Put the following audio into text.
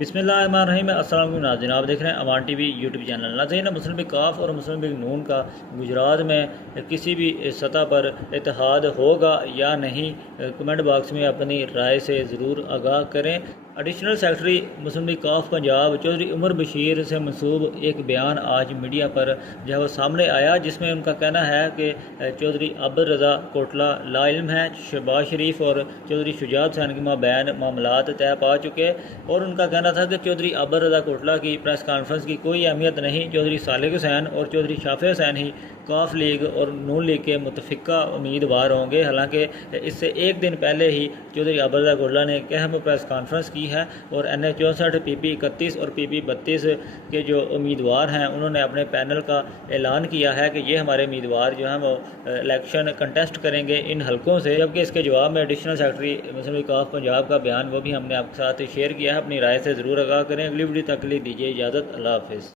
بسم اللہ الرحمن الرحیم۔ السلام علیکم ناظرین، آپ دیکھ رہے ہیں امان ٹی وی یوٹیوب چینل۔ ناظرین، مسلم لیگ کاف اور مسلم لیگ نون کا گجرات میں کسی بھی سطح پر اتحاد ہوگا یا نہیں، کمنٹ باکس میں اپنی رائے سے ضرور آگاہ کریں۔ ایڈیشنل سیکرٹری مسلم لیگ کاف پنجاب چودھری عمر بشیر سے منسوب ایک بیان آج میڈیا پر جو ہے وہ سامنے آیا، جس میں ان کا کہنا ہے کہ چودھری عبد الرضا کوٹلہ لا علم ہے، شہباز شریف اور چودھری شجاعت حسین کے مابین معاملات طے پا چکے، اور ان کا کہنا تھا کہ چودھری عبد الرضا کوٹلہ کی پریس کانفرنس کی کوئی اہمیت نہیں۔ چودھری صالح حسین اور چودھری شافع حسین ہی کاف لیگ اور نون لیگ کے متفقہ امیدوار ہوں گے۔ حالانکہ اس سے ایک دن پہلے ہی چودھری عبد الرضا کوٹلہ نے ایک اہم پریس کانفرنس کی ہے اور NH 64 PP 31 اور PP 32 کے جو امیدوار ہیں انہوں نے اپنے پینل کا اعلان کیا ہے کہ یہ ہمارے امیدوار جو ہیں وہ الیکشن کنٹیسٹ کریں گے ان حلقوں سے، جبکہ اس کے جواب میں ایڈیشنل سیکرٹری مسلم لیگ کاف پنجاب کا بیان وہ بھی ہم نے آپ کے ساتھ شیئر کیا ہے۔ اپنی رائے سے ضرور آگاہ کریں۔ اگلی ویڈیو تک کے لیے دیجیے اجازت۔ اللہ حافظ۔